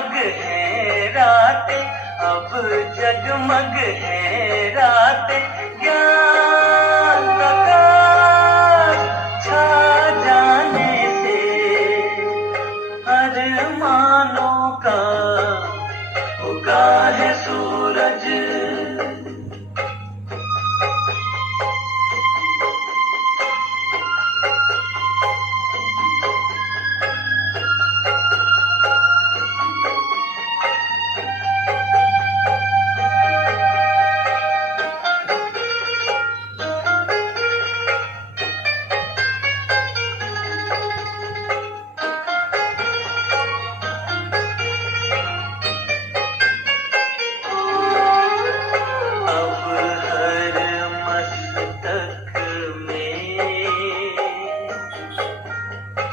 जगमग है रातें, अब जगमग है रातें, ज्ञान प्रकाश छा जाने से अरमानों का उगा है सूरज।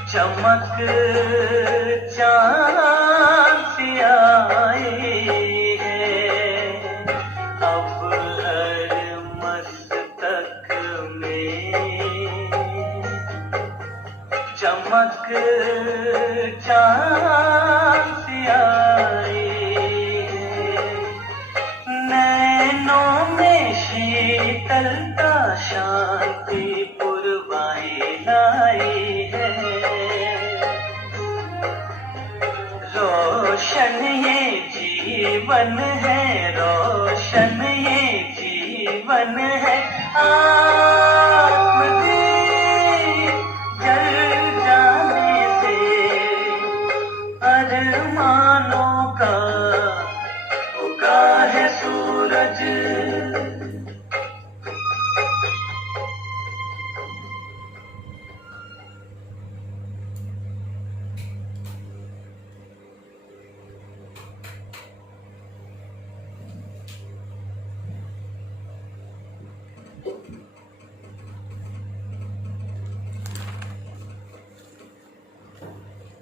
चमक चाँद सी आई है, अब हर मस्तक में चमक चाँद सी आई है। नैनों में शीतलता शांति पुरवाई लाई है। रोशन ये जीवन है, रोशन ये जीवन है, आत्मदीप जल जाने से अरमानों का उगा है सूरज।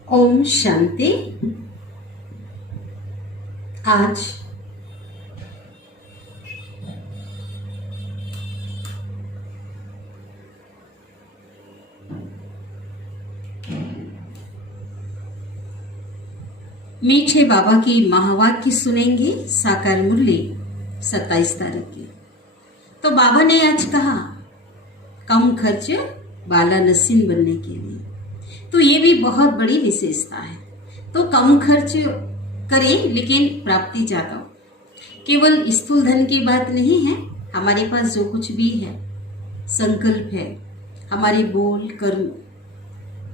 ओम शांति। आज मीठे बाबा की महावाक्य सुनेंगे, साकार मुरली 27 तारीख की। तो बाबा ने आज कहा कम खर्च बाला नसीन बनने के लिए, तो ये भी बहुत बड़ी विशेषता है। तो कम खर्च करें लेकिन प्राप्ति ज्यादा हो। केवल स्थूल धन की बात नहीं है, हमारे पास जो कुछ भी है, संकल्प है, हमारे बोल कर्म,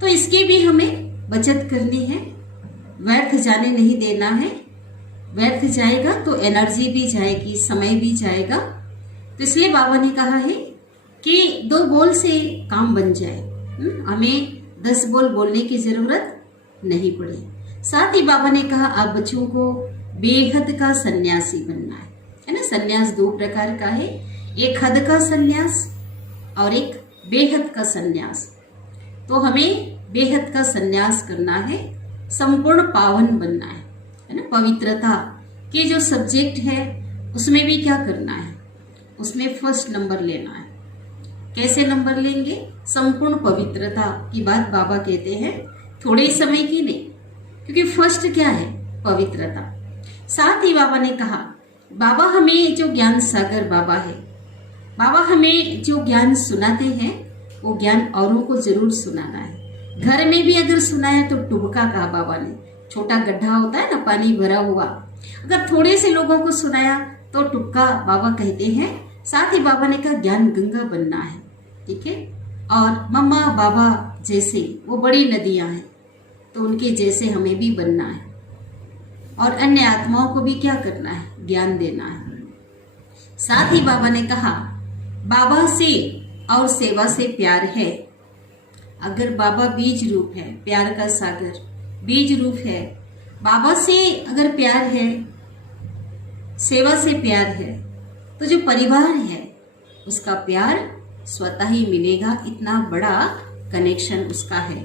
तो इसकी भी हमें बचत करनी है। व्यर्थ जाने नहीं देना है। व्यर्थ जाएगा तो एनर्जी भी जाएगी, समय भी जाएगा। तो इसलिए बाबा ने कहा है कि 2 बोल से काम बन जाए, हमें 10 बोल बोलने की जरूरत नहीं पड़े। साथ ही बाबा ने कहा आप बच्चों को बेहद का सन्यासी बनना है ना। सन्यास 2 प्रकार का है, एक हद का सन्यास और एक बेहद का सन्यास। तो हमें बेहद का सन्यास करना है, संपूर्ण पावन बनना है ना। पवित्रता के जो सब्जेक्ट है उसमें भी क्या करना है, उसमें फर्स्ट नंबर लेना है। कैसे नंबर लेंगे? संपूर्ण पवित्रता की बात बाबा कहते हैं, थोड़े समय की नहीं, क्योंकि फर्स्ट क्या है? पवित्रता। साथ ही बाबा ने कहा, बाबा हमें जो ज्ञान सागर बाबा है, बाबा हमें जो ज्ञान सुनाते हैं वो ज्ञान औरों को जरूर सुनाना है। घर में भी अगर सुनाया तो टुबका कहा बाबा ने, छोटा गड्ढा होता है ना पानी भरा हुआ, अगर थोड़े से लोगों को सुनाया तो टुबका बाबा कहते हैं। साथ ही बाबा ने कहा ज्ञान गंगा बनना है, ठीक है। और मम्मा बाबा जैसे वो बड़ी नदियां हैं, तो उनके जैसे हमें भी बनना है। और अन्य आत्माओं को भी क्या करना है? ज्ञान देना है। साथ ही बाबा ने कहा बाबा से और सेवा से प्यार है। अगर बाबा बीज रूप है, प्यार का सागर बीज रूप है, बाबा से अगर प्यार है, सेवा से प्यार है, तो जो परिवार है उसका प्यार स्वतः ही मिलेगा। इतना बड़ा कनेक्शन उसका है।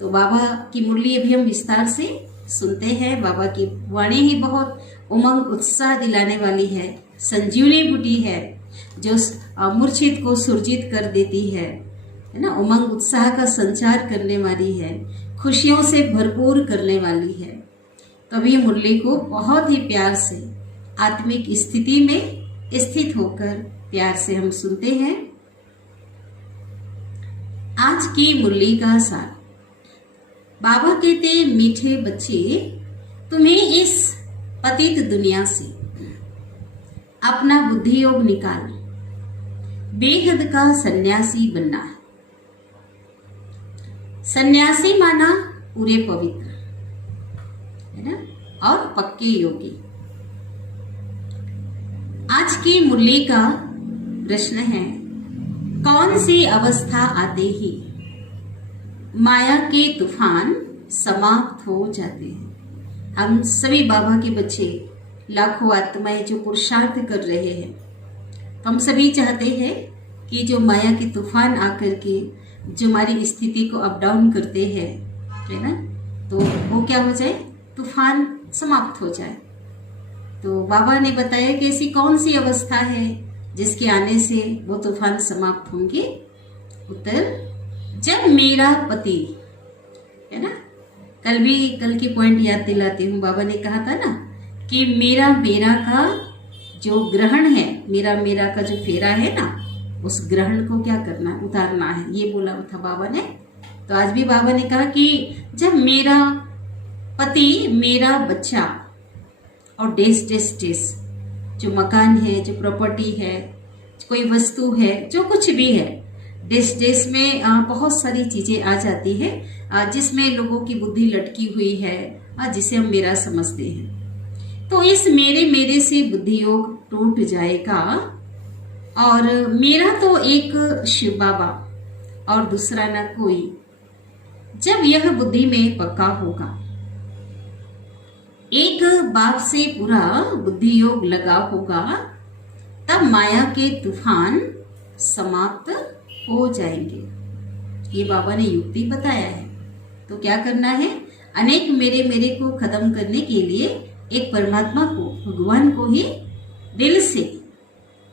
तो बाबा की मुरली अभी हम विस्तार से सुनते हैं। बाबा की वाणी ही बहुत उमंग उत्साह दिलाने वाली है, संजीवनी बूटी है जो मूर्छित को सुरजित कर देती है ना। उमंग उत्साह का संचार करने वाली है, खुशियों से भरपूर करने वाली है। कवि मुरली को बहुत ही प्यार से आत्मिक स्थिति में स्थित होकर प्यार से हम सुनते हैं। आज की मुरली का सार। बाबा कहते, मीठे बच्चे, तुम्हें इस पतित दुनिया से अपना बुद्धि योग निकाल बेहद का सन्यासी बनना है। सन्यासी माना पूरे पवित्र, है ना, और पक्के योगी। आज की मुरली का प्रश्न है, कौन सी अवस्था आते ही माया के तूफान समाप्त हो जाते हैं। हम सभी बाबा के बच्चे, लाखों आत्माएं जो पुरुषार्थ कर रहे हैं, तो हम सभी चाहते हैं कि जो माया के तूफान आकर के जो हमारी स्थिति को अप डाउन करते हैं, है ना, तो वो क्या हो जाए, तूफान समाप्त हो जाए। तो बाबा ने बताया कि ऐसी कौन सी अवस्था है जिसके आने से वो तूफान समाप्त होंगे। उत्तर, जब मेरा पति, है ना, कल की पॉइंट याद दिलाती हूँ। बाबा ने कहा था ना कि मेरा का जो ग्रहण है, मेरा का जो फेरा है ना, उस ग्रहण को क्या करना, उतारना है, ये बोला था बाबा ने। तो आज भी बाबा ने कहा कि जब मेरा पति, मेरा बच्चा और देश जो मकान है, जो प्रॉपर्टी है, कोई वस्तु है, जो कुछ भी है, देश में बहुत सारी चीजें आ जाती है जिसमें लोगों की बुद्धि लटकी हुई है, जिसे हम मेरा समझते हैं। तो इस मेरे से बुद्धि योग टूट जाएगा और मेरा तो एक शिव बाबा और दूसरा ना कोई। जब यह बुद्धि में पक्का होगा, एक बाप से पूरा बुद्धि योग लगा होगा, तब माया के तूफान समाप्त हो जाएंगे। ये बाबा ने युक्ति बताया है। तो क्या करना है, अनेक मेरे को खत्म करने के लिए एक परमात्मा को, भगवान को ही दिल से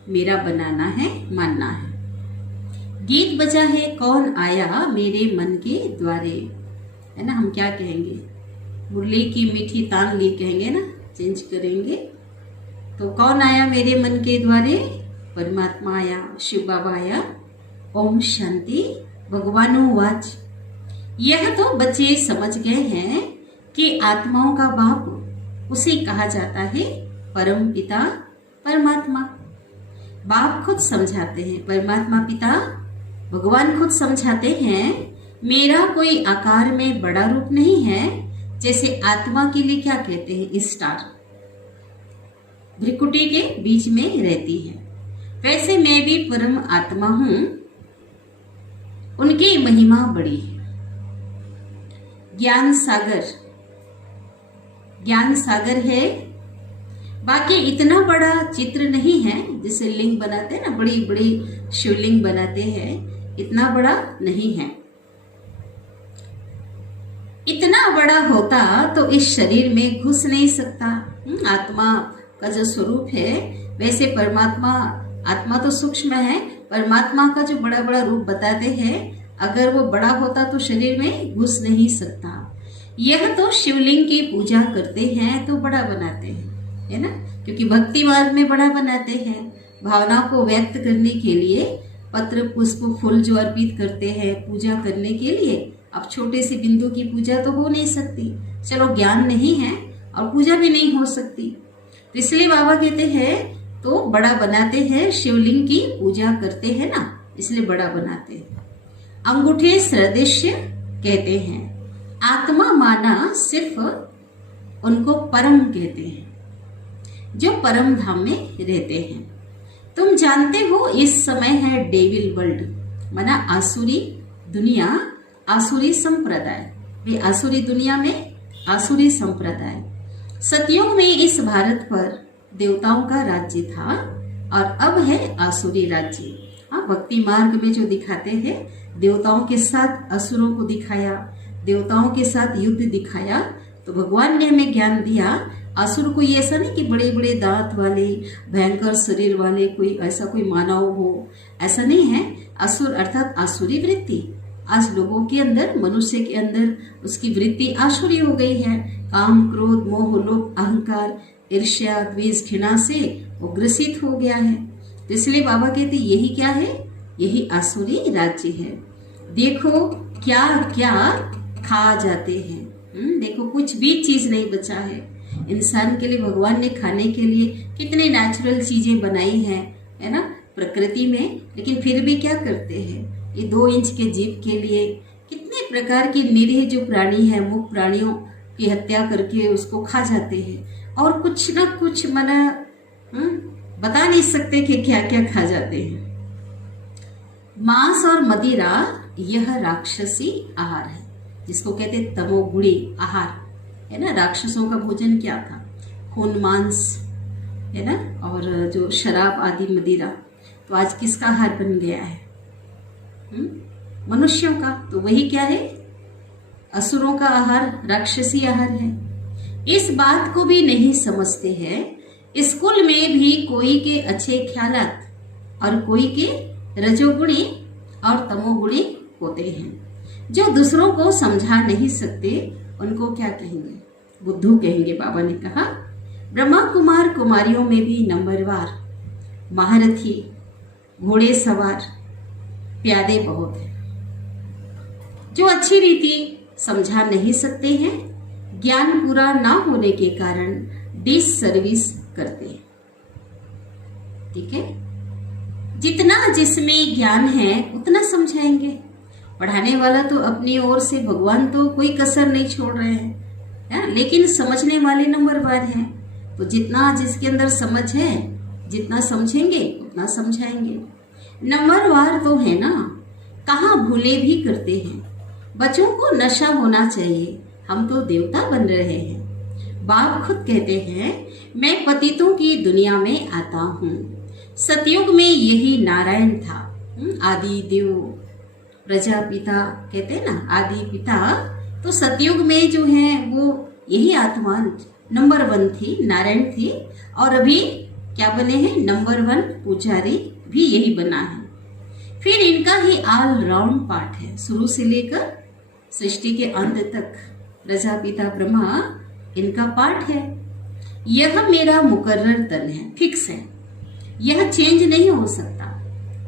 मेरा बनाना है, मानना है। गीत बजा है, कौन आया मेरे मन के द्वारे, है ना। हम क्या कहेंगे, मुरली की मीठी तान ली कहेंगे ना, चेंज करेंगे। तो कौन आया मेरे मन के द्वारे, परमात्मा आया, शिव बाबा आया। ओम शांति। भगवानो वाच। यह तो बच्चे समझ गए हैं कि आत्माओं का बाप उसे कहा जाता है परम पिता परमात्मा। बाप खुद समझाते हैं, परमात्मा पिता भगवान खुद समझाते हैं, मेरा कोई आकार में बड़ा रूप नहीं है। जैसे आत्मा के लिए क्या कहते हैं, स्टार भ्रिकुटी के बीच में रहती है, वैसे मैं भी परम आत्मा हूं, उनकी महिमा बड़ी है। ज्ञान सागर है, बाकी इतना बड़ा चित्र नहीं है। जैसे लिंग बनाते हैं ना, बड़ी बड़ी शिवलिंग बनाते हैं, इतना बड़ा नहीं है। इतना बड़ा होता तो इस शरीर में घुस नहीं सकता। आत्मा का जो स्वरूप है, वैसे परमात्मा, आत्मा तो सूक्ष्म है, परमात्मा का जो बड़ा बड़ा रूप बताते हैं, अगर वो बड़ा होता तो शरीर में घुस नहीं सकता। यह तो शिवलिंग की पूजा करते हैं तो बड़ा बनाते हैं, है ना, क्योंकि भक्ति मार्ग में बड़ा बनाते हैं। भावना को व्यक्त करने के लिए पत्र पुष्प फूल जो अर्पित करते हैं पूजा करने के लिए, अब छोटे से बिंदु की पूजा तो हो नहीं सकती। चलो ज्ञान नहीं है और पूजा भी नहीं हो सकती, तो इसलिए बाबा कहते हैं तो बड़ा बनाते हैं, शिवलिंग की पूजा करते हैं ना, इसलिए बड़ा बनाते हैं। अंगूठे सदृश्य कहते हैं, आत्मा माना सिर्फ उनको परम कहते हैं, जो परम धाम में रहते हैं। तुम जानते हो इस समय है डेविल वर्ल्ड, माना आसुरी दुनिया, आसुरी संप्रदाय। वे आसुरी दुनिया में आसुरी संप्रदाय। सतयुग में इस भारत पर देवताओं का राज्य था और अब है आसुरी राज्य। हाँ, भक्ति मार्ग में जो दिखाते हैं, देवताओं के साथ असुरों को दिखाया, देवताओं के साथ युद्ध दिखाया। तो भगवान ने हमें ज्ञान दिया, असुर कोई ऐसा नहीं कि बड़े बड़े दांत वाले भयंकर शरीर वाले कोई ऐसा कोई मानव हो, ऐसा नहीं है। असुर अर्थात आसुरी वृत्ति आज लोगों के अंदर, मनुष्य के अंदर उसकी वृत्ति आसुरी हो गई है। काम, क्रोध, मोह, लोभ, अहंकार, ईर्ष्या, द्वेष, घृणा से वो ग्रसित हो गया है। तो इसलिए बाबा कहते यही क्या है, यही आसुरी राज्य है। देखो क्या क्या खा जाते हैं। देखो कुछ भी चीज नहीं बचा है। इंसान के लिए भगवान ने खाने के लिए कितने नेचुरल चीजें बनाई हैं, है ना, प्रकृति में, लेकिन फिर भी क्या करते हैं, ये 2 इंच के जीव के लिए कितने प्रकार के निरीह जो प्राणी हैं, मुख प्राणियों की हत्या करके उसको खा जाते हैं, और कुछ ना कुछ मना बता नहीं सकते कि क्या क्या खा जाते हैं। मांस और मदिरा यह राक्षसी आहार है, जिसको कहते हैं तमोगुणी आहार, है ना। राक्षसों का भोजन क्या था, खून मांस, है ना, और जो शराब आदि मदिरा। तो आज किसका आहार बन गया है, मनुष्यों का। तो वही क्या है, असुरों का आहार, राक्षसी आहार है। इस बात को भी नहीं समझते हैं, स्कूल में भी कोई के अच्छे ख्यालात और कोई के रजोगुणी और तमोगुणी होते हैं। जो दूसरों को समझा नहीं सकते उनको क्या कहेंगे, बुद्धू कहेंगे। बाबा ने कहा ब्रह्मा कुमार कुमारियों में भी नंबरवार, महारथी, घोड़े सवार, प्यादे बहुत हैं। जो अच्छी रीति समझा नहीं सकते हैं, ज्ञान पूरा ना होने के कारण डिस सर्विस करते हैं। ठीक है, जितना जिसमें ज्ञान है उतना समझाएंगे। पढ़ाने वाला तो अपनी ओर से, भगवान तो कोई कसर नहीं छोड़ रहे हैं, लेकिन समझने वाले नंबरवार हैं। तो जितना जिसके अंदर समझ है, जितना समझेंगे उतना समझाएंगे। नंबरवार तो है ना, कहाँ भूले भी करते हैं। बच्चों को नशा होना चाहिए, हम तो देवता बन रहे हैं। बाप खुद कहते हैं मैं पतितों की दुनिया में आता हूँ। सतयुग में यही नारायण था, आदि देव, प्रजापिता कहते हैं ना, आदि पिता। तो सतयुग में जो है वो यही आत्मा नंबर 1 थी, नारायण थी। और अभी क्या बने हैं, नंबर 1 पुजारी भी यही बना है। फिर इनका ही ऑल राउंड पाठ है, शुरू से लेकर सृष्टि के अंत तक। प्रजापिता ब्रह्मा इनका पाठ है। यह मेरा मुकर्रर तन है, फिक्स है, यह चेंज नहीं हो सकता।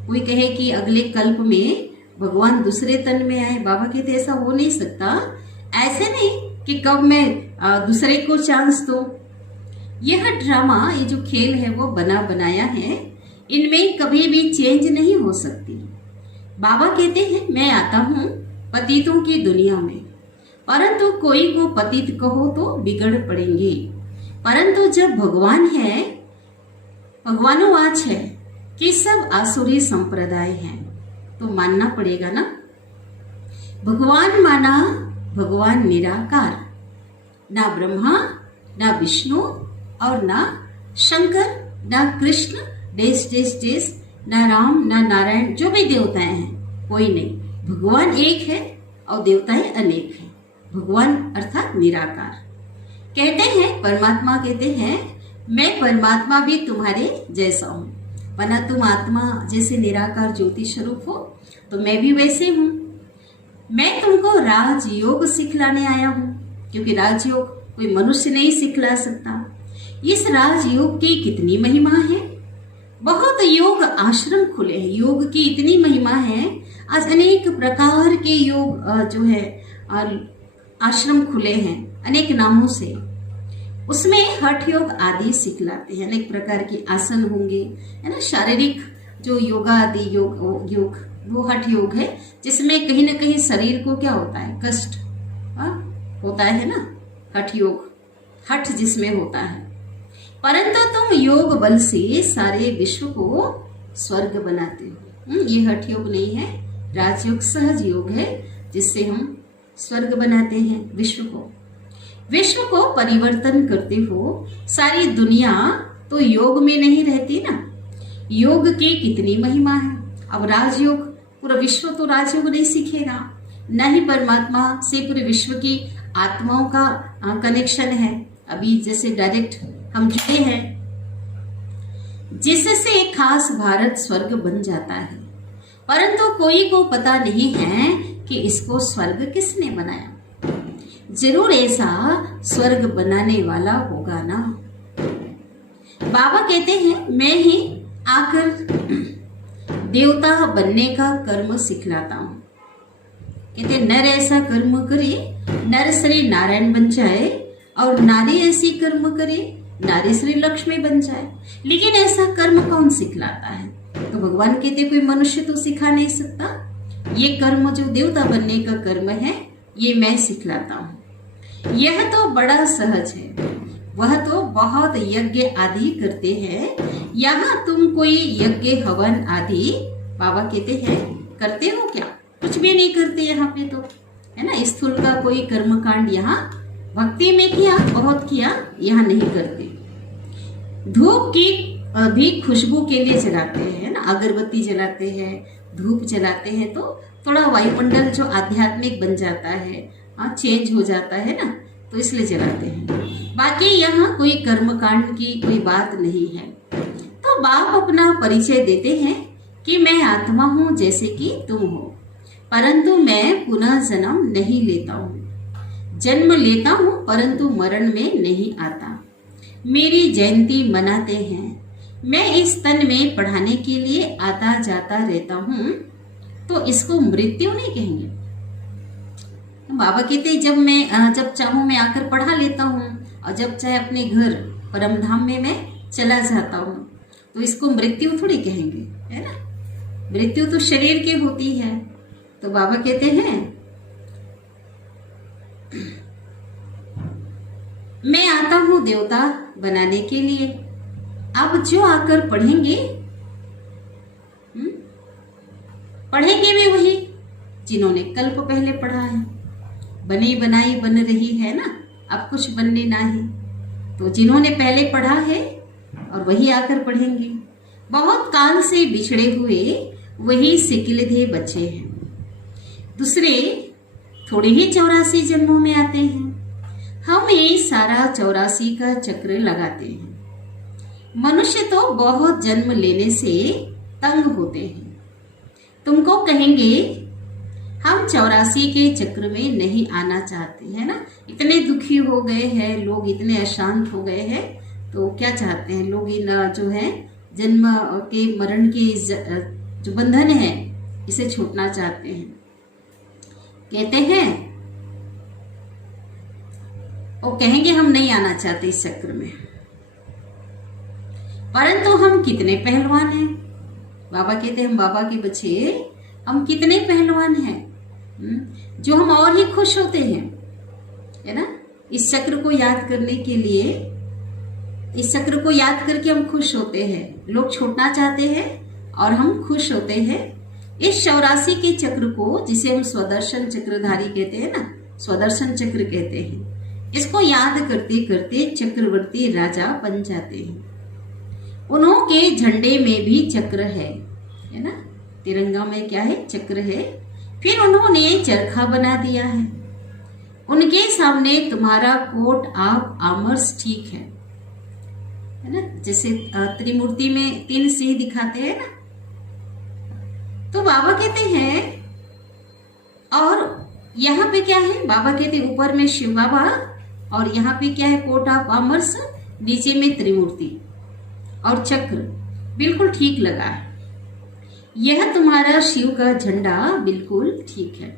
कोई कहे कि अगले कल्प में भगवान दूसरे तन में आए, बाबा कहते ऐसा हो नहीं सकता। ऐसे नहीं कि कब मैं दूसरे को चांस दो। यह ड्रामा, ये जो खेल है वो बना बनाया है, इनमें कभी भी चेंज नहीं हो सकती। बाबा कहते हैं मैं आता हूँ पतितों की दुनिया में, परंतु कोई को पतित कहो तो बिगड़ पड़ेंगे। परंतु जब भगवान है, भगवानोवाच है कि सब आसुरी संप्रदाय हैं, तो मानना पड़ेगा ना। भगवान माना भगवान निराकार, ना ब्रह्मा, ना विष्णु और ना शंकर, ना कृष्ण, देश देश देश, ना राम, ना नारायण, जो भी देवताएं हैं कोई नहीं। भगवान एक है और देवताएं अनेक हैं। भगवान अर्थात निराकार। कहते हैं परमात्मा, कहते हैं मैं परमात्मा भी तुम्हारे जैसा हूँ। वरना तुम आत्मा जैसे निराकार ज्योति स्वरूप हो, तो मैं भी वैसे हूँ। मैं तुमको राजयोग सिखलाने आया हूँ, क्योंकि राजयोग कोई मनुष्य नहीं सिखला सकता। इस राजयोग की कितनी महिमा है, बहुत योग आश्रम खुले हैं, योग की इतनी महिमा है। आज अनेक प्रकार के योग जो है आश्रम खुले हैं अनेक नामों से। उसमें हठ योग आदि सिखलाते हैं, अनेक प्रकार के आसन होंगे, है ना। शारीरिक जो योगा आदि योग वो हठ योग है, जिसमें कहीं ना कहीं शरीर को क्या होता है, कष्ट होता है ना। हठ योग, हठ जिसमें होता है। परंतु तुम योग बल से सारे विश्व को स्वर्ग बनाते हो। ये हठ योग नहीं है, राजयोग सहज योग है, जिससे हम स्वर्ग बनाते हैं विश्व को परिवर्तन करते हो। सारी दुनिया तो योग में नहीं रहती ना। योग की कितनी महिमा है। अब राजयोग, पूरा विश्व तो राजयोग नहीं सीखेगा, न ही परमात्मा से पूरे विश्व की आत्माओं का कनेक्शन है। अभी जैसे डायरेक्ट हम जुड़े हैं, जिससे खास भारत स्वर्ग बन जाता है। परंतु कोई को पता नहीं है कि इसको स्वर्ग किसने बनाया। जरूर ऐसा स्वर्ग बनाने वाला होगा ना। बाबा कहते हैं मैं ही आकर देवता बनने का कर्म सिखलाता हूँ। कहते नर ऐसा कर्म करे नर श्री नारायण बन जाए, और नारी ऐसी कर्म करे नारी श्री लक्ष्मी बन जाए। लेकिन ऐसा कर्म कौन सिखलाता है? तो भगवान कहते कोई मनुष्य तो सिखा नहीं सकता। ये कर्म जो देवता बनने का कर्म है ये मैं सिखलाता हूँ। यह तो बड़ा सहज है, वह तो बहुत यज्ञ आदि करते हैं। यहाँ तुम कोई यज्ञ हवन आदि बाबा कहते हैं करते हो क्या? कुछ भी नहीं करते यहाँ पे तो, है ना। स्थूल का कोई कर्मकांड यहाँ भक्ति में किया, बहुत किया, यहाँ नहीं करते। धूप की भी खुशबू के लिए जलाते हैं ना, अगरबत्ती जलाते हैं, धूप जलाते हैं, तो थोड़ा वायुमंडल जो आध्यात्मिक बन जाता है, चेंज हो जाता है ना, तो इसलिए जलाते हैं। बाकी यहाँ कोई कर्मकांड की कोई बात नहीं है। तो बाप अपना परिचय देते हैं कि मैं आत्मा हूँ जैसे कि तुम हो, परंतु मैं पुनः जन्म नहीं लेता हूँ। जन्म लेता हूँ परंतु मरण में नहीं आता। मेरी जयंती मनाते हैं, मैं इस तन में पढ़ाने के लिए आता जाता रहता हूँ, तो इसको मृत्यु नहीं कहेंगे। बाबा कहते जब चाहूँ मैं आकर पढ़ा लेता हूँ, और जब चाहे अपने घर परम धाम में मैं चला जाता हूँ, तो इसको मृत्यु थोड़ी कहेंगे, है ना। मृत्यु तो शरीर की होती है। तो बाबा कहते हैं मैं आता हूं देवता बनाने के लिए। अब जो आकर पढ़ेंगे पढ़ेंगे भी वही जिन्होंने कल्प पहले पढ़ा है। बनी बनाई बन रही है ना, अब कुछ बनने ना है। तो जिन्होंने पहले पढ़ा है और वही आकर पढ़ेंगे। बहुत काल से बिछड़े हुए वही सिकिलधे बच्चे हैं। दूसरे थोड़े ही 84 जन्मों में आते हैं। हम ये सारा 84 का चक्र लगाते हैं। मनुष्य तो बहुत जन्म लेने से तंग होते हैं। तुमको कहेंगे हम 84 के चक्र में नहीं आना चाहते, है ना। इतने दुखी हो गए हैं लोग, इतने अशांत हो गए हैं, तो क्या चाहते हैं लोग? इन जो है जन्म के मरण के जो बंधन है इसे छूटना चाहते हैं। कहते हैं वो कहेंगे हम नहीं आना चाहते इस चक्र में। परंतु हम कितने पहलवान हैं। बाबा कहते हैं हम बाबा के बच्चे, हम कितने पहलवान हैं, जो हम और ही खुश होते हैं, है ना। इस चक्र को याद करने के लिए, इस चक्र को याद करके हम खुश होते हैं। लोग छोड़ना चाहते हैं और हम खुश होते हैं। इस 84 के चक्र को, जिसे हम स्वदर्शन चक्रधारी कहते हैं ना, स्वदर्शन चक्र कहते हैं, इसको याद करते करते चक्रवर्ती राजा बन जाते हैं। उन्होंने के झंडे में भी चक्र है ना। तिरंगा में क्या है? चक्र है। फिर उन्होंने चरखा बना दिया है। उनके सामने तुम्हारा कोट आप आमर्स ठीक है ना। जैसे त्रिमूर्ति में 3 सिंह दिखाते हैं ना। तो बाबा कहते हैं, और यहाँ पे क्या है? बाबा कहते हैं ऊपर में शिव बाबा, और यहाँ पे क्या है? कोट ऑफ आर्मर्स, नीचे में त्रिमूर्ति और चक्र बिल्कुल ठीक लगा है। यह तुम्हारा शिव का झंडा बिल्कुल ठीक है।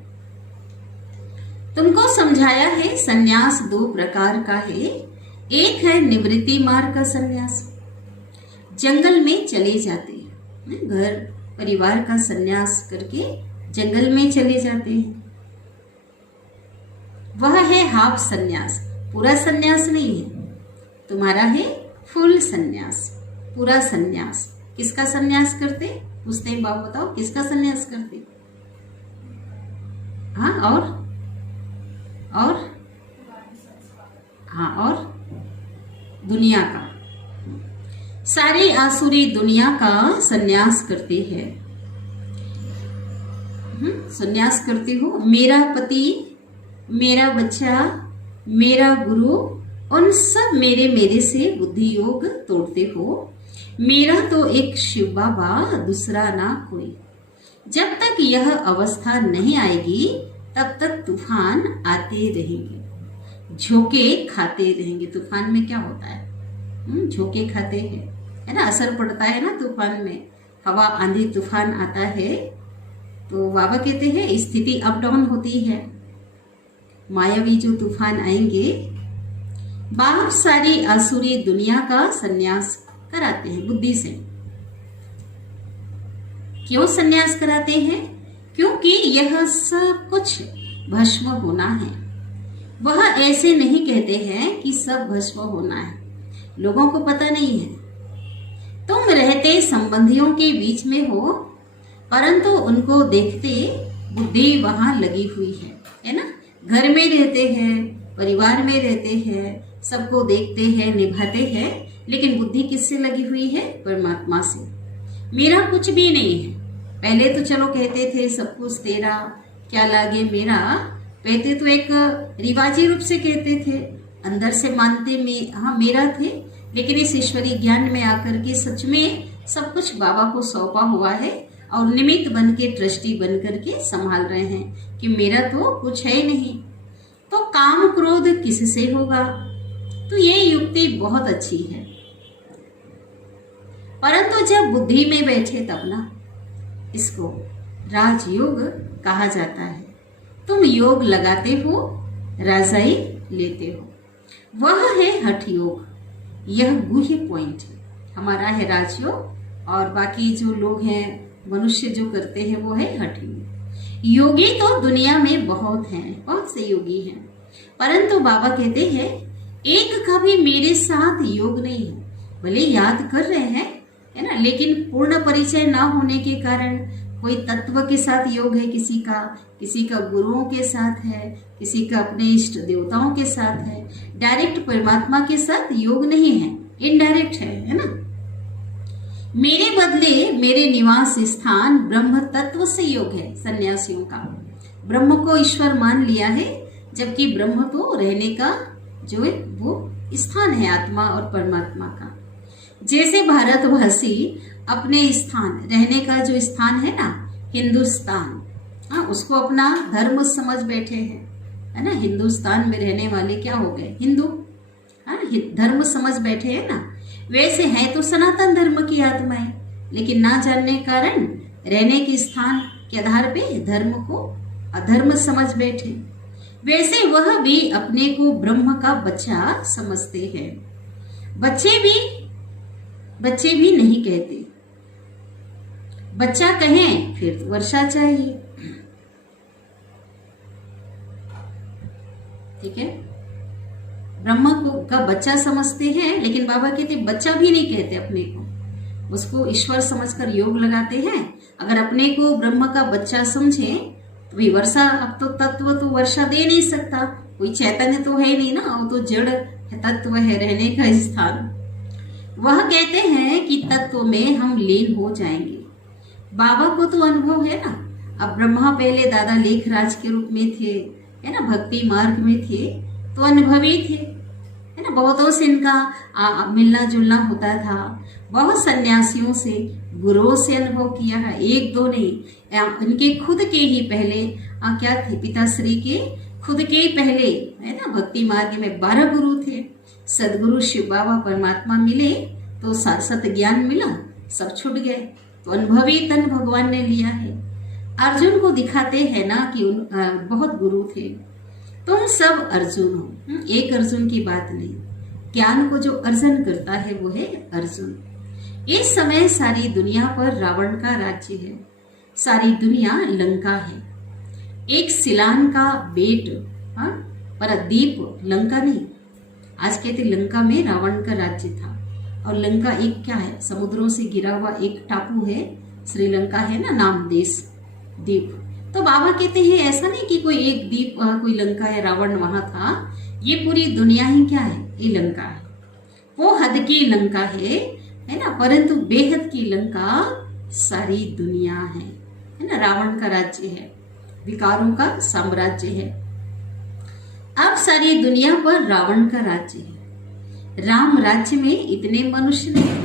तुमको समझाया है संन्यास 2 प्रकार का है। एक है निवृत्ति मार्ग का संन्यास, जंगल में चले जाते हैं, घर परिवार का संन्यास करके जंगल में चले जाते हैं। वह है हाफ संन्यास, पूरा संन्यास नहीं है। तुम्हारा है फुल संन्यास, पूरा संन्यास। किसका संन्यास करते? पूछते हैं बाप, बताओ किसका संन्यास करते? हाँ, और हाँ, और दुनिया का, सारी आसुरी दुनिया का संन्यास करते हैं। संन्यास करते हो। मेरा पति, मेरा बच्चा, मेरा गुरु, उन सब मेरे से बुद्धि योग तोड़ते हो। मेरा तो एक शिव बाबा, दूसरा ना कोई। जब तक यह अवस्था नहीं आएगी तब तक तूफान आते रहेंगे। झोंके खाते रहेंगे। तूफान में क्या होता है, झोंके खाते हैं, है ना, असर पड़ता है ना तूफान में, हवा आंधी तूफान आता है तो बाबा कहते हैं स्थिति अप डाउन होती है। मायावी जो तूफान आएंगे, बाप सारी आसुरी दुनिया का संन्यास कराते हैं बुद्धि से। क्यों संन्यास कराते हैं? क्योंकि यह सब कुछ भस्म होना है। वह ऐसे नहीं कहते हैं कि सब भस्म होना है, लोगों को पता नहीं है। तुम रहते संबंधियों के बीच में हो, परंतु उनको देखते बुद्धि वहां लगी हुई है ना। घर में रहते हैं, परिवार में रहते हैं, सबको देखते हैं, निभाते हैं, लेकिन बुद्धि किससे लगी हुई है? परमात्मा से। मेरा कुछ भी नहीं है। पहले तो चलो कहते थे सब कुछ तेरा, क्या लागे मेरा, कहते तो एक रिवाजी रूप से कहते थे, अंदर से मानते में हाँ मेरा थे, लेकिन इस ईश्वरीय ज्ञान में आकर के सच में सब कुछ बाबा को सौंपा हुआ है और निमित्त बन के, ट्रस्टी बन करके संभाल रहे हैं कि मेरा तो कुछ है नहीं। तो काम क्रोध किससे होगा? तो ये युक्ति बहुत अच्छी है, परंतु जब बुद्धि में बैठे तब ना, इसको राजयोग कहा जाता है। तुम योग लगाते हो, राजाई लेते हो, वह है हठ योग। यह गुह्य पॉइंट हमारा है राजयोग, और बाकी जो लोग हैं मनुष्य जो करते हैं वो है हठ योग। योगी तो दुनिया में बहुत हैं, बहुत से योगी हैं, परंतु बाबा कहते हैं एक का भी मेरे साथ योग नहीं है। भले याद कर रहे हैं, है ना, लेकिन पूर्ण परिचय ना होने के कारण कोई तत्व के साथ योग है, किसी का गुरुओं के साथ है, किसी का अपने इष्ट देवताओं के साथ है, डायरेक्ट परमात्मा के साथ योग नहीं है, इनडायरेक्ट है ना। मेरे बदले मेरे निवास स्थान ब्रह्म तत्व से योग है सन्यासियों का। ब्रह्म को ईश्वर मान लिया है, जबकि ब्रह्म तो रहने का जो है वो स्थान है आत्मा और परमात्मा का। जैसे भारतवासी अपने स्थान, रहने का जो स्थान है ना, हिंदुस्तान, हाँ, उसको अपना धर्म समझ बैठे हैं, है ना। हिंदुस्तान में रहने वाले क्या हो गए? हिंदू, हाँ, धर्म समझ बैठे हैं ना। वैसे है तो सनातन धर्म की आत्माएं, लेकिन ना जानने कारण रहने के स्थान के आधार पे धर्म को अधर्म समझ बैठे। वैसे वह भी अपने को ब्रह्म का बच्चा समझते हैं। बच्चे भी नहीं कहते। बच्चा कहें फिर तो वर्षा चाहिए, ठीक है। ब्रह्म को का बच्चा समझते हैं, लेकिन बाबा कहते बच्चा भी नहीं कहते अपने को, उसको ईश्वर समझकर योग लगाते हैं। अगर अपने को ब्रह्म का बच्चा समझे तो भी वर्षा, अब तो तत्व तो वर्षा दे नहीं सकता, कोई चैतन्य तो है नहीं ना, वो तो जड़ तत्व है, रहने का स्थान। वह कहते हैं कि तत्व में हम लीन हो जाएंगे। बाबा को तो अनुभव है ना। अब ब्रह्मा पहले दादा लेखराज के रूप में थे, है ना, भक्ति मार्ग में थे तो अनुभवी थे, है ना। बहुतों से इनका मिलना जुलना होता था, बहुत सन्यासियों से, गुरुओं से अनुभव किया है, एक दो नहीं। इनके खुद के ही पहले क्या थे, पिताश्री के खुद के ही पहले, है ना, भक्ति मार्ग में 12 गुरु थे। सदगुरु शिव बाबा परमात्मा मिले तो सत ज्ञान मिला, सब छूट गए, तो अनुभवी तन भगवान ने लिया है। अर्जुन को दिखाते हैं ना कि बहुत गुरु थे। तुम सब अर्जुन हो, एक अर्जुन की बात नहीं। ज्ञान को जो अर्जन करता है वो है अर्जुन। इस समय सारी दुनिया पर रावण का राज्य है, सारी दुनिया लंका है। एक सिलान का बेट, हाँ, पर दीप लंका नहीं। आज कहते लंका में रावण का राज्य था, और लंका एक क्या है, समुद्रों से घिरा हुआ एक टापू है, श्रीलंका है ना नाम, देश, द्वीप। तो बाबा कहते हैं ऐसा नहीं कि कोई एक द्वीप, कोई लंका है, रावण वहां था। ये पूरी दुनिया ही क्या है, ये लंका है। वो हद की लंका है ना, परंतु बेहद की लंका सारी दुनिया है ना। रावण का राज्य है, विकारों का साम्राज्य है। अब सारी दुनिया पर रावण का राज्य है। राम राज्य में इतने मनुष्य नहीं,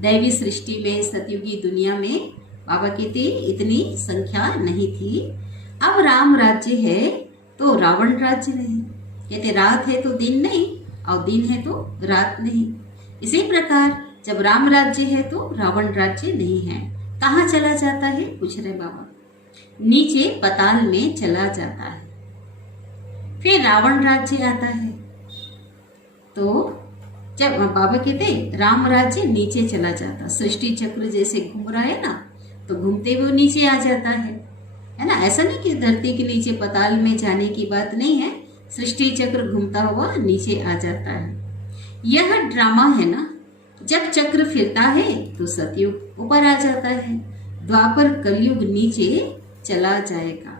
दैवी सृष्टि में, सतयुगी दुनिया में बाबा कहते इतनी संख्या नहीं थी। अब राम राज्य है तो रावण राज्य नहीं, कहते रात है तो दिन नहीं और दिन है तो रात नहीं। इसी प्रकार जब राम राज्य है तो रावण राज्य नहीं है। कहाँ चला जाता है पूछ रहे बाबा। नीचे पताल में चला जाता है। फिर रावण राज्य आता है। तो जब बाबा कहते राम राज्य नीचे चला जाता, सृष्टि चक्र जैसे घूम रहा है ना, तो घूमते हुए नीचे आ जाता है ना। ऐसा नहीं कि धरती के नीचे पताल में जाने की बात नहीं है, सृष्टि चक्र घूमता हुआ नीचे आ जाता है। यह ड्रामा है ना, जब चक्र फिरता है तो सतयुग ऊपर आ जाता है, द्वापर कलयुग नीचे चला जाएगा।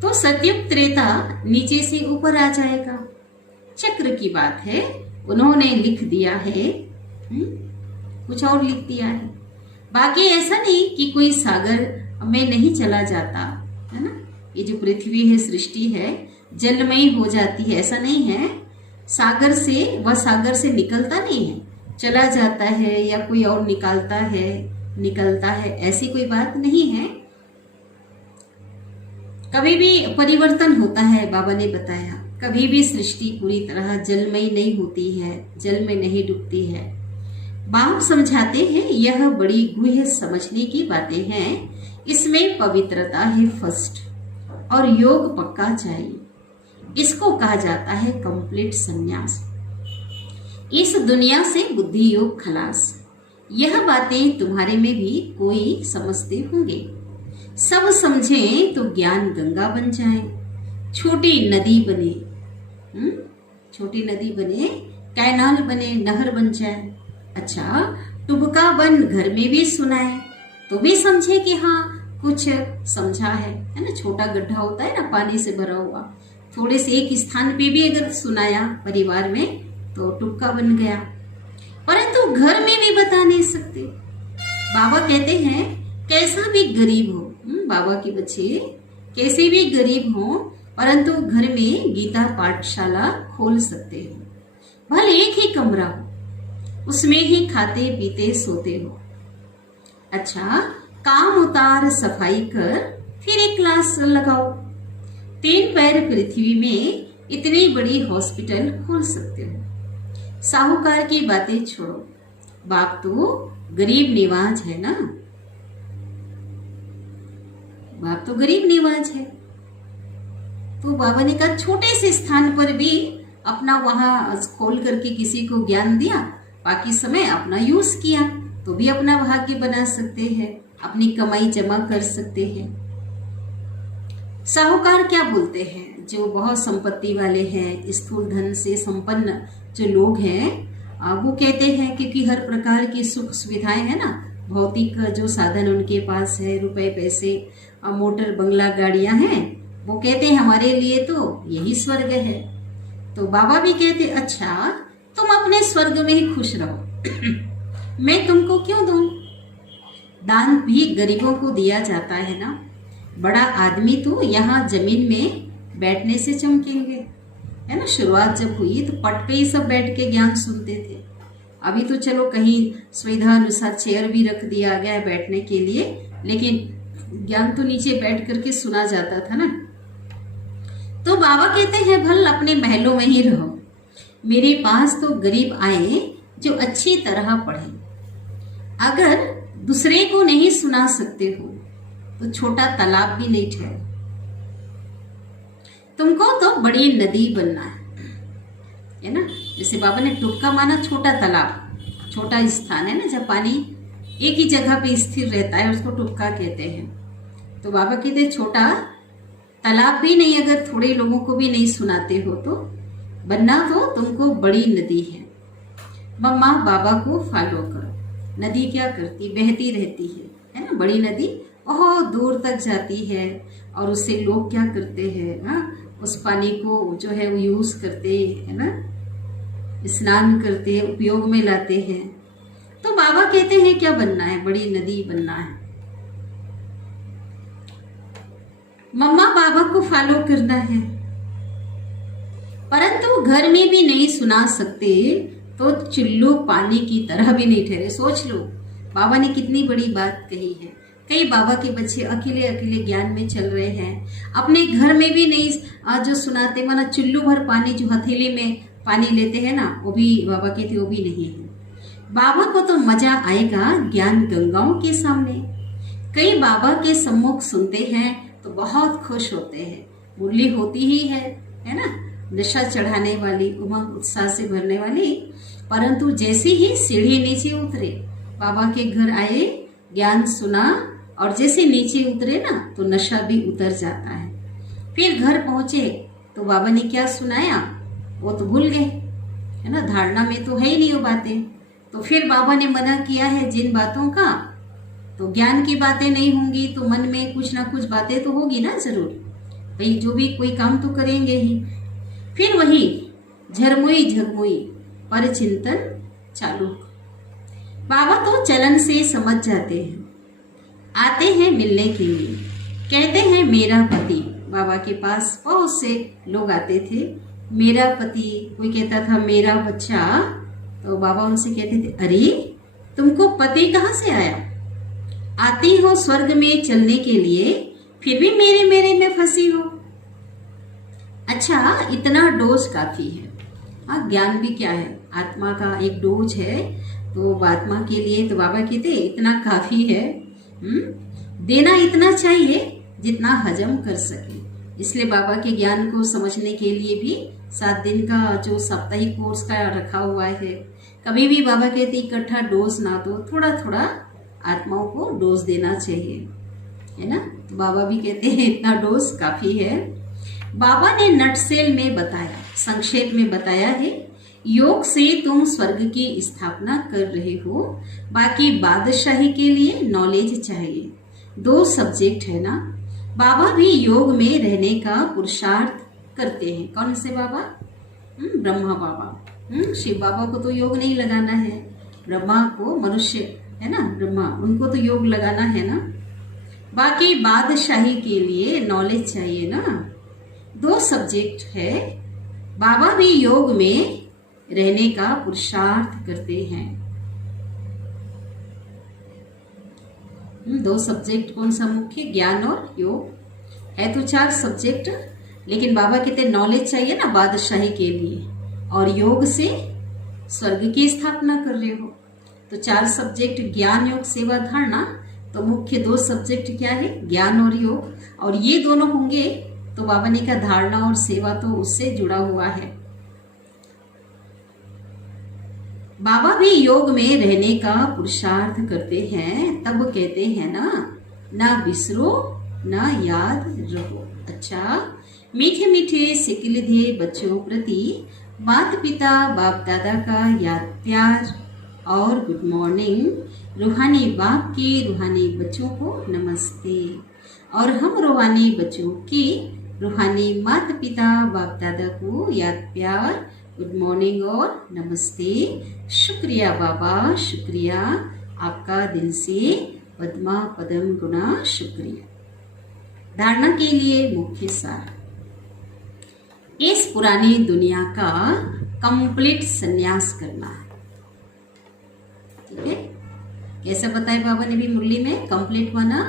तो सतयुग त्रेता नीचे से ऊपर आ जाएगा। चक्र की बात है, उन्होंने लिख दिया है, कुछ और लिख दिया है। बाकी ऐसा नहीं कि कोई सागर में नहीं चला जाता है ना। ये जो पृथ्वी है, सृष्टि है, जलमयी हो जाती है, ऐसा नहीं है। सागर से, वह सागर से निकलता नहीं है, चला जाता है या कोई और निकलता है, ऐसी कोई बात नहीं है। कभी भी परिवर्तन होता है, बाबा ने बताया। कभी भी सृष्टि पूरी तरह जलमयी नहीं होती है, जल में नहीं डूबती है। बाप समझाते हैं यह बड़ी गूढ़ समझने की बातें हैं। इसमें पवित्रता है फर्स्ट और योग पक्का चाहिए। इसको कहा जाता है कंप्लीट संन्यास। इस दुनिया से बुद्धि योग खलास। यह बातें तुम्हारे में भी कोई समझते होंगे। सब समझें तो ज्ञान गंगा बन जाए, छोटी नदी बने, छोटी नदी बने, कैनाल बने, नहर बन जाए। अच्छा, टुबका बन घर में भी सुनाए तो भी समझे कि हाँ कुछ समझा है ना। छोटा गड्ढा होता है ना पानी से भरा हुआ, थोड़े से एक स्थान पे भी अगर सुनाया परिवार में तो टुबका बन गया। परंतु घर में भी बता नहीं सकते। बाबा कहते हैं कैसा भी गरीब हो, बाबा के बच्चे कैसे भी गरीब हो, परंतु घर में गीता पाठशाला खोल सकते हो। भले एक ही कमरा हो, उसमें ही खाते पीते सोते हो। अच्छा, काम उतार सफाई कर, फिर एक क्लास लगाओ। 3 पैर पृथ्वी में इतनी बड़ी हॉस्पिटल खोल सकते हो। साहूकार की बातें छोड़ो, बाप तो गरीब निवाज है ना, बाप तो गरीब निवाज है। तो बाबा ने कहा छोटे से स्थान पर भी अपना वहां खोल करके किसी को ज्ञान दिया, बाकी समय अपना यूज किया तो भी अपना भाग्य बना सकते हैं, अपनी कमाई जमा कर सकते हैं। साहूकार क्या बोलते हैं? जो बहुत संपत्ति वाले हैं, स्थूल धन से संपन्न जो लोग हैं, वो कहते हैं क्योंकि हर प्रकार की सुख सुविधाएं है ना, भौतिक जो साधन उनके पास है, रुपए पैसे, मोटर बंगला गाड़ियां हैं, वो कहते हैं हमारे लिए तो यही स्वर्ग है। तो बाबा भी कहते अच्छा तुम अपने स्वर्ग में ही खुश रहो, मैं तुमको क्यों दूं? दान भी गरीबों को दिया जाता है ना। बड़ा आदमी तो यहाँ जमीन में बैठने से चमकेंगे, है ना। शुरुआत जब हुई तो पट पे ही सब बैठ के ज्ञान सुनते थे। अभी तो चलो कहीं सुविधा अनुसार चेयर भी रख दिया गया है बैठने के लिए, लेकिन ज्ञान तो नीचे बैठ करके सुना जाता था ना। तो बाबा कहते हैं भल अपने महलों में ही रहो, मेरे पास तो गरीब आए जो अच्छी तरह पढ़े। अगर दूसरे को नहीं सुना सकते हो तो छोटा तालाब भी नहीं ठहरे। तुमको तो बड़ी नदी बनना है ना। जैसे बाबा ने टुबका माना छोटा तालाब, छोटा स्थान है ना जब पानी एक ही जगह पे स्थिर रहता है, उसको टुबका कहते हैं। तो बाबा कहते हैं छोटा तालाब भी नहीं, अगर थोड़े लोगों को भी नहीं सुनाते हो तो बनना तो तुमको बड़ी नदी है। मम्मा बाबा को फॉलो करो। नदी क्या करती, बहती रहती है ना। बड़ी नदी बहुत दूर तक जाती है और उससे लोग क्या करते हैं ना, उस पानी को जो है वो यूज करते है ना, स्नान करते हैं, उपयोग में लाते हैं। तो बाबा कहते हैं क्या बनना है? बड़ी नदी बनना है। मम्मा बाबा को फॉलो करना है, परंतु घर में भी नहीं सुना सकते तो चुल्लू पानी की तरह भी नहीं ठहरे। सोच लो बाबा ने कितनी बड़ी बात कही है। कई बाबा के बच्चे अकेले अकेले ज्ञान में चल रहे हैं, अपने घर में भी नहीं जो सुनाते, माना चुल्लू भर पानी जो हथेली में पानी लेते हैं ना, वो भी बाबा कहते वो भी नहीं है। बाबा को तो मजा आएगा ज्ञान गंगाओं के सामने। कई बाबा के सम्मुख सुनते हैं तो बहुत खुश होते हैं। मुरली होती ही है ना, नशा चढ़ाने वाली, उमंग उत्साह से भरने वाली, परंतु जैसे ही सीढ़ी नीचे उतरे, बाबा के घर आए, ज्ञान सुना और जैसे नीचे उतरे ना तो नशा भी उतर जाता है। फिर घर पहुंचे तो बाबा ने क्या सुनाया वो तो भूल गए, है ना, धारणा में तो है ही नहीं वो बातें। तो फिर बाबा ने मना किया है जिन बातों का, तो ज्ञान की बातें नहीं होंगी तो मन में कुछ ना कुछ बातें तो होगी ना जरूर, भाई जो भी कोई काम तो करेंगे ही। फिर वही झरमुई झरमुई पर चिंतन चालू। बाबा तो चलन से समझ जाते हैं, आते हैं मिलने के लिए, कहते हैं मेरा पति। बाबा के पास बहुत से लोग आते थे, मेरा पति, कोई कहता था मेरा बच्चा, तो बाबा उनसे कहते थे अरे तुमको पति कहाँ से आया, आती हो स्वर्ग में चलने के लिए, फिर भी मेरे मेरे में फंसी हो। अच्छा, इतना डोज काफी है। हाँ, ज्ञान भी क्या है, आत्मा का एक डोज है, तो आत्मा के लिए तो बाबा कहते इतना काफी है। देना इतना चाहिए जितना हजम कर सके। इसलिए बाबा के ज्ञान को समझने के लिए भी 7 दिन का जो साप्ताहिक कोर्स का रखा हुआ है। कभी भी बाबा कहते इकट्ठा डोज ना दो, थोड़ा थोड़ा आत्माओं को डोज देना चाहिए, है ना। तो बाबा भी कहते हैं इतना डोज काफी है। बाबा ने नटसेल में बताया, संक्षेप में बताया है, योग से तुम स्वर्ग की स्थापना कर रहे हो, बाकी बादशाही के लिए नॉलेज चाहिए। 2 सब्जेक्ट है ना। बाबा भी योग में रहने का पुरुषार्थ करते हैं। कौन से बाबा? ब्रह्मा बाबा। शिव बाबा को तो योग नहीं लगाना है, ब्रह्मा को, मनुष्य है ना, ब्रह्मा, उनको तो योग लगाना है ना। बाकी बादशाही के लिए नॉलेज चाहिए ना। 2 सब्जेक्ट है। बाबा भी योग में रहने का पुरुषार्थ करते हैं। 2 सब्जेक्ट कौन सा मुख्य? ज्ञान और योग है तो 4 सब्जेक्ट, लेकिन बाबा कहते नॉलेज चाहिए ना बादशाही के लिए, और योग से स्वर्ग की स्थापना कर रहे हो तो 4 सब्जेक्ट, ज्ञान योग सेवा धारणा। तो मुख्य 2 सब्जेक्ट क्या है? ज्ञान और योग, और ये दोनों होंगे तो बाबा ने कहा धारणा और सेवा तो उससे जुड़ा हुआ है। बाबा भी योग में रहने का पुरुषार्थ करते हैं, तब कहते हैं ना बिसरो ना याद रहो। अच्छा, मीठे मीठे सिकिलधे बच्चों प्रति माता पिता बाप दादा का याद प्यार और गुड मॉर्निंग। रूहानी बाप के रूहानी बच्चों को नमस्ते, और हम रूहानी बच्चों की रूहानी माता पिता बाप दादा को याद प्यार, गुड मॉर्निंग और नमस्ते। शुक्रिया बाबा, शुक्रिया आपका दिल से पद्मा पदम गुना शुक्रिया। धारणा के लिए मुख्य सार, इस पुरानी दुनिया का कंप्लीट संन्यास करना है। ठीक है, कैसे बताए बाबा ने भी मुरली में? कंप्लीट माना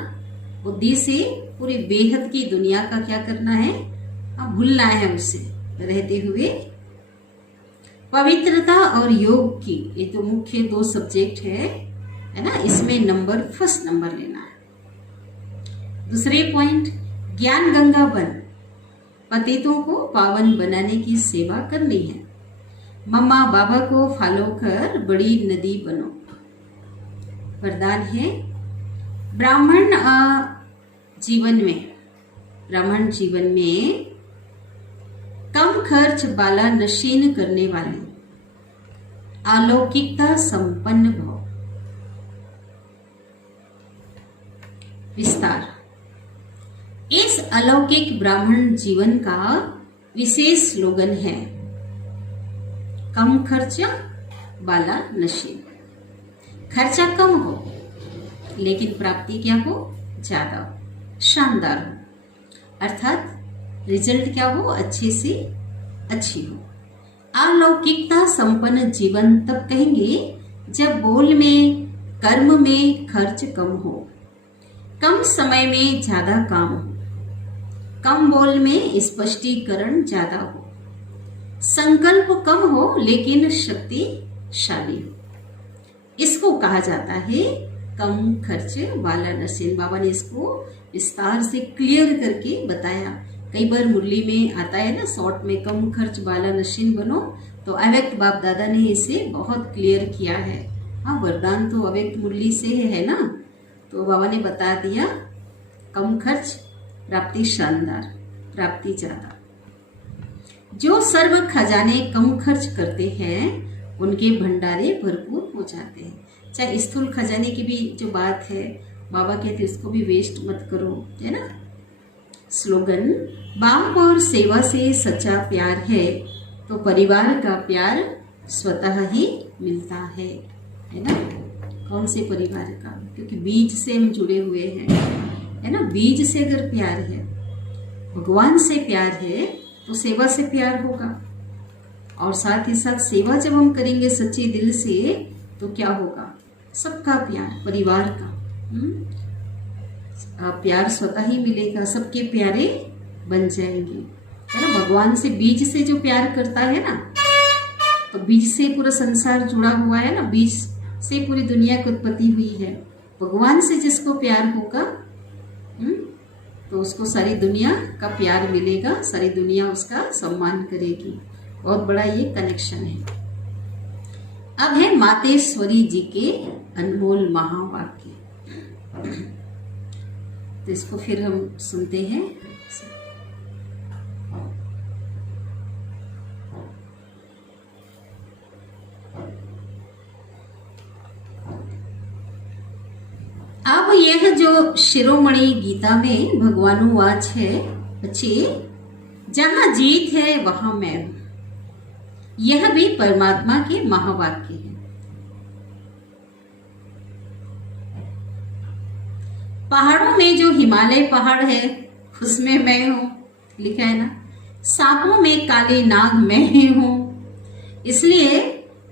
बुद्धि से पूरी बेहद की दुनिया का क्या करना है? भूलना है, उससे रहते हुए पवित्रता और योग की, ये तो मुख्य 2 सब्जेक्ट है ना। इसमें फर्स्ट नंबर लेना है। दूसरे पॉइंट, ज्ञान गंगा बन, पतितों को पावन बनाने की सेवा करनी है। मम्मा बाबा को फॉलो कर बड़ी नदी बनो। वरदान है, ब्राह्मण जीवन में कम खर्च वाला नशीन करने वाले अलौकिकता संपन्न भव। विस्तार, इस अलौकिक ब्राह्मण जीवन का विशेष स्लोगन है, कम खर्च वाला नशीन। खर्चा कम हो लेकिन प्राप्ति क्या हो? ज्यादा हो, शानदार हो, अर्थात रिजल्ट क्या हो? अच्छे से अच्छी हो। अलौकिकता संपन्न जीवन तब कहेंगे जब बोल में, कर्म में खर्च कम हो, कम समय में ज्यादा काम हो, कम बोल में स्पष्टीकरण ज्यादा हो, संकल्प कम हो लेकिन शक्तिशाली हो। इसको कहा जाता है कम खर्च वाला नसीन। बाबा ने इसको विस्तार से क्लियर करके बताया। कई बार मुरली में आता है ना शॉर्ट में, कम खर्च वाला नसीन बनो, तो अव्यक्त बाप दादा ने इसे बहुत क्लियर किया है। हाँ, वरदान तो अव्यक्त मुरली से है ना, तो बाबा ने बता दिया कम खर्च, प्राप्ति शानदार, प्राप्ति ज्यादा। जो सर्व खजाने कम खर्च करते हैं उनके भंडारे भरपूर हो जाते हैं। चाहे स्थूल खजाने की भी जो बात है, बाबा कहते इसको भी वेस्ट मत करो, है ना। स्लोगन, बाप और सेवा से सच्चा प्यार है तो परिवार का प्यार स्वतः ही मिलता है ना। कौन से परिवार का? क्योंकि बीज से हम जुड़े हुए हैं, है ना। बीज से अगर प्यार है, भगवान से प्यार है, तो सेवा से प्यार होगा। और साथ ही साथ सेवा जब हम करेंगे सच्चे दिल से, तो क्या होगा? सबका प्यार, परिवार का प्यार स्वतः ही मिलेगा, सबके प्यारे बन जाएंगे, है ना। भगवान से, बीज से जो प्यार करता है ना, तो बीज से पूरा संसार जुड़ा हुआ है ना, बीज से पूरी दुनिया की उत्पत्ति हुई है। भगवान से जिसको प्यार होगा तो उसको सारी दुनिया का प्यार मिलेगा, सारी दुनिया उसका सम्मान करेगी। बहुत बड़ा ये कनेक्शन है। अब है मातेश्वरी जी के अनमोल महावाक्य, तो इसको फिर हम सुनते हैं। अब यह जो शिरोमणि गीता में भगवानुवाच है, बच्चे, जहां जीत है वहां मैं हूं, यह भी परमात्मा के महावाक्य है। पहाड़ों में जो हिमालय पहाड़ है उसमें मैं हूं, लिखा है ना। सांपों में काले नाग मैं हूं, इसलिए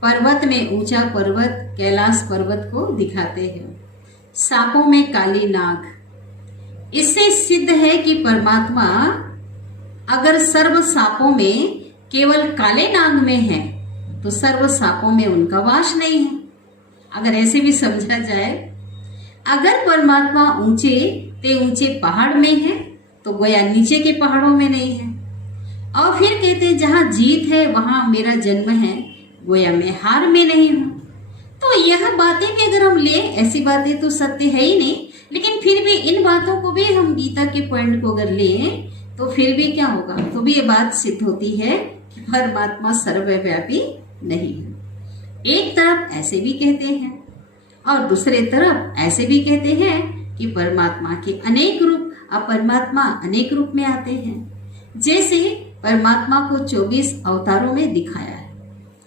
पर्वत में ऊंचा पर्वत कैलाश पर्वत को दिखाते हैं। सांपों में काले नाग, इससे सिद्ध है कि परमात्मा अगर सर्व सांपों में केवल काले नाग में है तो सर्व सांपों में उनका वास नहीं है। अगर ऐसे भी समझा जाए, अगर परमात्मा ऊंचे ते ऊंचे पहाड़ में है तो गोया नीचे के पहाड़ों में नहीं है। और फिर कहते हैं जहां जीत है वहां मेरा जन्म है, गोया मैं हार में नहीं हूं। तो यह बातें भी अगर हम ले, ऐसी बातें तो सत्य है ही नहीं, लेकिन फिर भी इन बातों को भी हम गीता के पॉइंट को अगर लें तो फिर भी क्या होगा? तो भी ये बात सिद्ध होती है कि परमात्मा सर्वव्यापी नहीं है। एक तरफ ऐसे भी कहते हैं और दूसरे तरफ ऐसे भी कहते हैं कि परमात्मा के अनेक रूप, अब परमात्मा अनेक रूप में आते हैं। जैसे परमात्मा को 24 अवतारों में दिखाया है,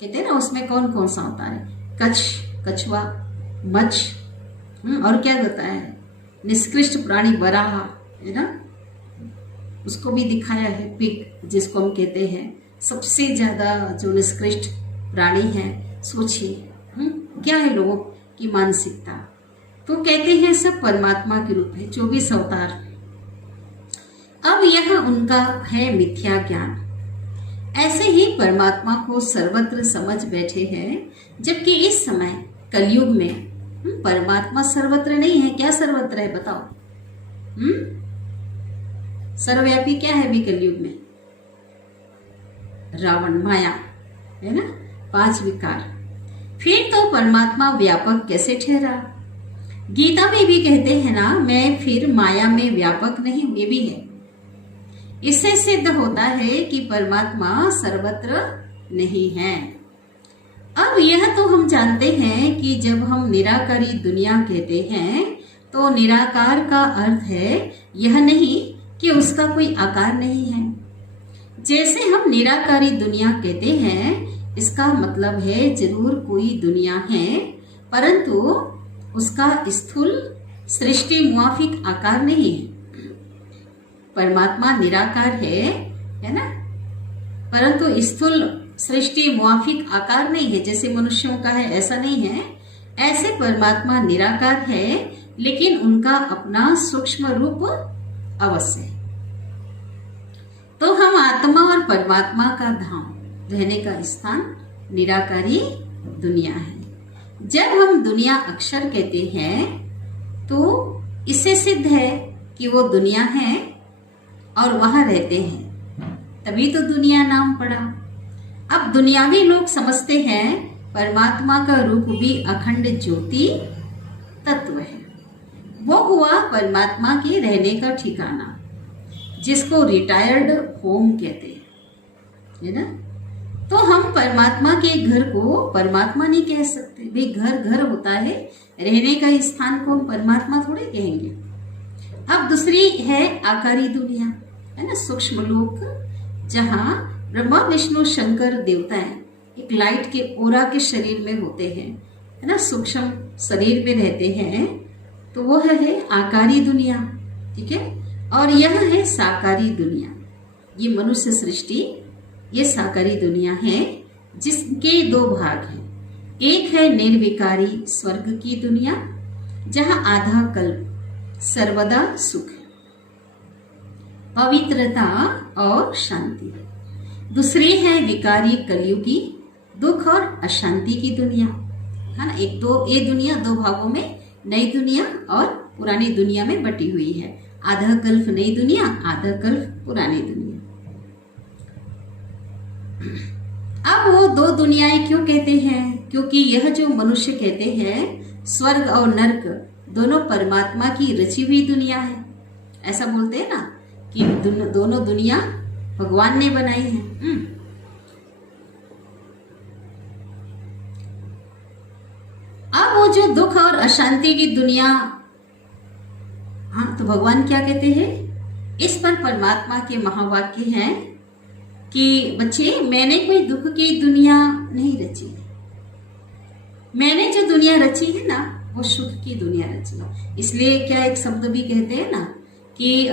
कहते हैं ना, उसमें कौन कौन सा अवतार है? कच्छ, कछुआ, मच्छ, और क्या बताया है? निष्कृष्ट प्राणी वराह, है ना, उसको भी दिखाया है। पिग, जिसको हम कहते हैं सबसे ज्यादा जो निष्कृष्ट प्राणी है। सोचिए क्या है लोगों की मानसिकता। तो कहते हैं सब परमात्मा के रूप है, 24 अवतार। अब यह उनका है मिथ्या ज्ञान। ऐसे ही परमात्मा को सर्वत्र समझ बैठे हैं, जबकि इस समय कलयुग में परमात्मा सर्वत्र नहीं है। क्या सर्वत्र है बताओ? सर्वव्यापी क्या है भी कलयुग में? रावण, माया, है ना, 5 विकार। फिर तो परमात्मा व्यापक कैसे ठहरा? गीता में भी कहते हैं ना, मैं फिर माया में व्यापक नहीं हूं, ये भी है। इससे सिद्ध होता है कि परमात्मा सर्वत्र नहीं है। अब यह तो हम जानते हैं कि जब हम निराकारी दुनिया कहते हैं तो निराकार का अर्थ है यह नहीं कि उसका कोई आकार नहीं है। जैसे हम निराकारी दुनिया कहते हैं, इसका मतलब है जरूर कोई दुनिया है, परंतु उसका स्थूल सृष्टि मुआफिक आकार नहीं है। परमात्मा निराकार है ना, परंतु स्थूल सृष्टि मुआफिक आकार नहीं है। जैसे मनुष्यों का है ऐसा नहीं है, ऐसे परमात्मा निराकार है लेकिन उनका अपना सूक्ष्म रूप अवश्य है। तो हम आत्मा और परमात्मा का धाम, रहने का स्थान निराकारी दुनिया है। जब हम दुनिया अक्षर कहते हैं तो इससे सिद्ध है कि वो दुनिया है और वहां रहते हैं, तभी तो दुनिया नाम पड़ा। अब दुनियावी लोग समझते हैं परमात्मा का रूप भी अखंड ज्योति तत्व है। वो हुआ परमात्मा के रहने का ठिकाना, जिसको रिटायर्ड होम कहते हैं, है ना। तो हम परमात्मा के घर को परमात्मा नहीं कह सकते भाई, घर घर होता है, रहने का स्थान को हम परमात्मा थोड़े कहेंगे। अब दूसरी है आकारी दुनिया, है ना, सूक्ष्म लोक, जहाँ ब्रह्मा विष्णु शंकर देवताएं एक लाइट के ओरा के शरीर में होते हैं, है ना, सूक्ष्म शरीर में रहते हैं। तो वो है आकारी दुनिया, ठीक है। और यह है साकारी दुनिया। ये मनुष्य सृष्टि, ये साकारी दुनिया है, जिसके दो भाग हैं। एक है निर्विकारी स्वर्ग की दुनिया, जहां आधा कल्प सर्वदा सुख है, पवित्रता और शांति। दूसरी है विकारी कलयुगी दुख और अशांति की दुनिया, है ना। ये दुनिया दो भागों में, नई दुनिया और पुरानी दुनिया में बटी हुई है। आधा कल्प नई दुनिया, आधा कल्प पुरानी दुनिया। अब वो दो दुनियाएं क्यों कहते हैं? क्योंकि यह जो मनुष्य कहते हैं स्वर्ग और नरक दोनों परमात्मा की रची हुई दुनिया है। ऐसा बोलते हैं ना कि दोनों दुनिया भगवान ने बनाई है। अब वो जो दुख और अशांति की दुनिया, हाँ, तो भगवान क्या कहते हैं? इस पर परमात्मा के महावाक्य हैं कि बच्चे, मैंने कोई दुख की दुनिया नहीं रची है, मैंने जो दुनिया रची है ना वो सुख की दुनिया रची है। इसलिए क्या एक शब्द भी कहते हैं ना कि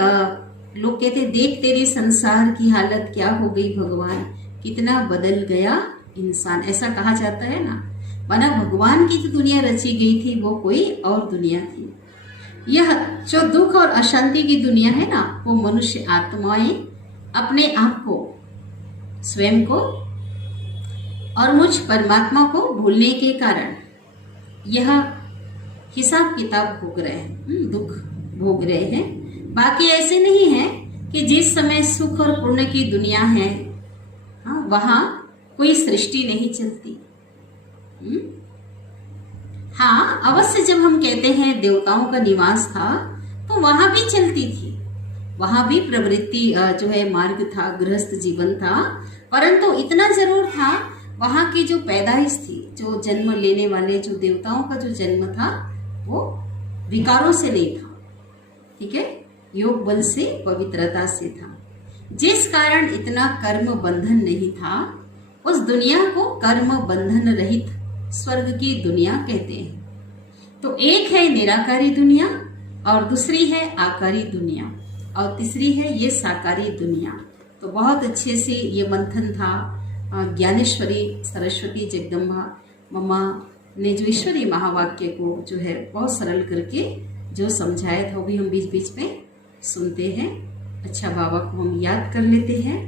लोग कहते हैं, देख तेरे संसार की हालत क्या हो गई भगवान, कितना बदल गया इंसान, ऐसा कहा जाता है ना। माना भगवान की जो दुनिया रची गई थी वो कोई और दुनिया थी। यह जो दुख और अशांति की दुनिया है ना, वो मनुष्य आत्माएं अपने आप को, स्वयं को और मुझ परमात्मा को भूलने के कारण यह हिसाब किताब भोग रहे हैं, दुख भोग रहे हैं। बाकी ऐसे नहीं है कि जिस समय सुख और पुण्य की दुनिया है, हाँ, वहां कोई सृष्टि नहीं चलती। हाँ, अवश्य जब हम कहते हैं देवताओं का निवास था तो वहां भी चलती थी, वहां भी प्रवृत्ति जो है मार्ग था, गृहस्थ जीवन था। परंतु इतना जरूर था, वहां की जो पैदाइश थी, जो जन्म लेने वाले जो देवताओं का जो जन्म था वो विकारों से नहीं था, ठीक है, योग बल से, पवित्रता से था। जिस कारण इतना कर्म बंधन नहीं था, उस दुनिया को कर्म बंधन रहित स्वर्ग की दुनिया कहते हैं। तो एक है निराकारी दुनिया और दूसरी है आकारी दुनिया और तीसरी है ये साकारी दुनिया। तो बहुत अच्छे से ये मंथन था। ज्ञानेश्वरी सरस्वती जगदम्बा मम्मा ने जो ईश्वरी महावाक्य को जो है बहुत सरल करके जो समझाया था वो भी हम बीच बीच में सुनते हैं। अच्छा, बाबा को हम याद कर लेते हैं,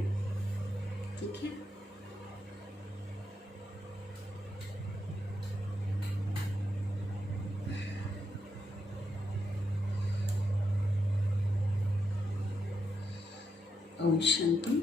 ठीक है। ओम शांति।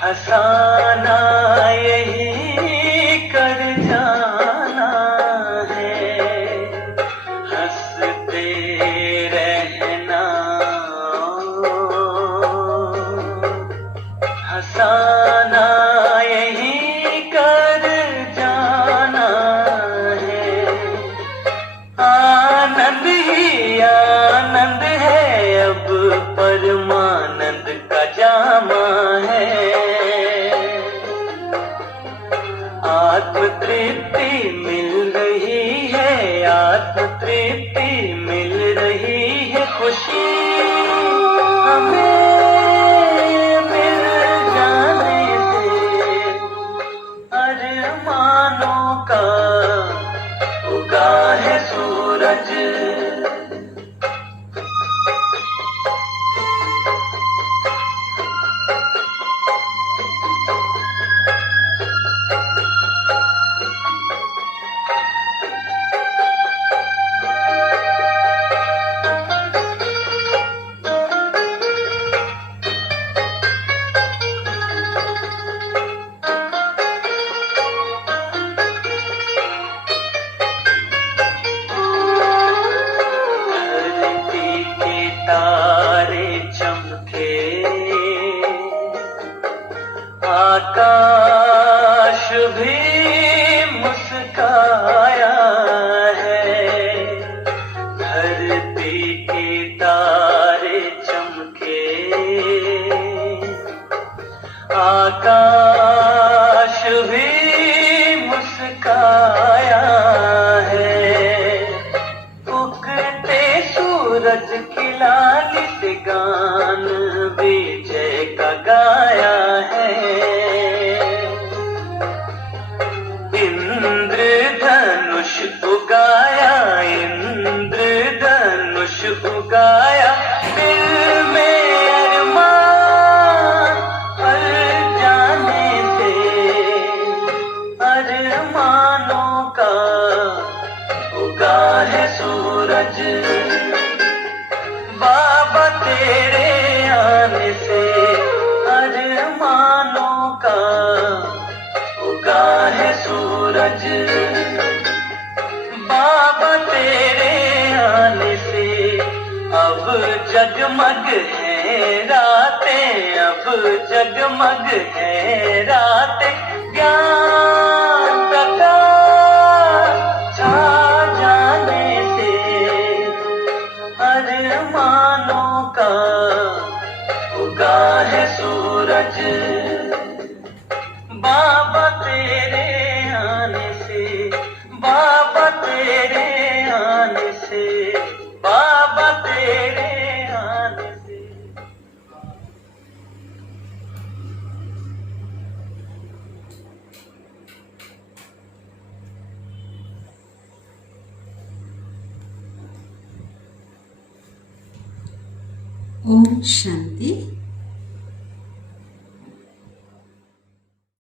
हंसाना यही कर जाना है, हंसते रहना, हंसाना यही कर जाना है, आनंद ही कारनामा है। आत्म तृप्ति मिल रही है, आत्म तृप्ति मिल रही है, खुशी हमें मिल जाने से अरमानों का उगा है सूरज। तारे चमके, आकाश भी मुस्काया है। धरती के तारे चमके, आकाश भी मुस्काया है। उगते सूरज की लाली से गान विजय का गाया है। इंद्रधनुष उगाया, इंद्रधनुष उगाया, दिल में अरमान पल जाने से अरमानों का उगा है सूरज। बाबा तेरे आने से अरमानों का उगा है सूरज। बाबा तेरे आने से अब जगमग है रातें, अब जगमग है रातें। ज्ञान प्रकाश छा जाने से अरमानों का उगा है सूरज। बाबा तेरे आने से, बाबा तेरे आने से, बाबा तेरे आने से। ओम शांति।